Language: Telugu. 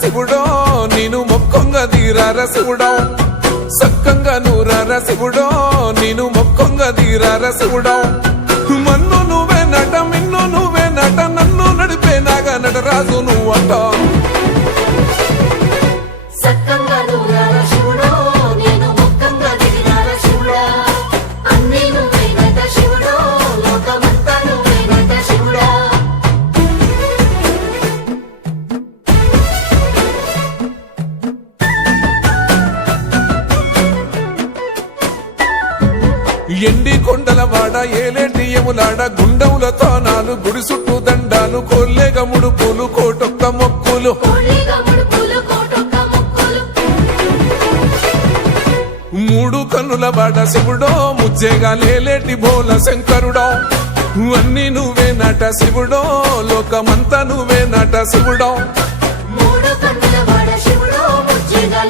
శివుడో నేను మొక్కంగా తీరార శివుడో సక్కంగా నూరార శివుడో నేను మొక్కంగా తీరార శివుడో మన్ను నువ్వే నట మిన్ను నువ్వే నట నన్ను నడిపే నాగా నటరాజు నువ్వంట ఎండి కొండల వాడ ఏలేటి యములాడ గుండములతో నాలు గుడి చుట్టూ దండాలు కోల్లేగ ముడుపులు కోటొక్క మొక్కులు మూడు కన్నుల వాడ శివుడో ముజ్జేగా లేలేటి బోల శంకరుడో అన్ని నువ్వే నట శివుడో లోకమంతా నువ్వే నట శివుడో మూడు కన్నుల వాడ శివుడో ముజ్జేగా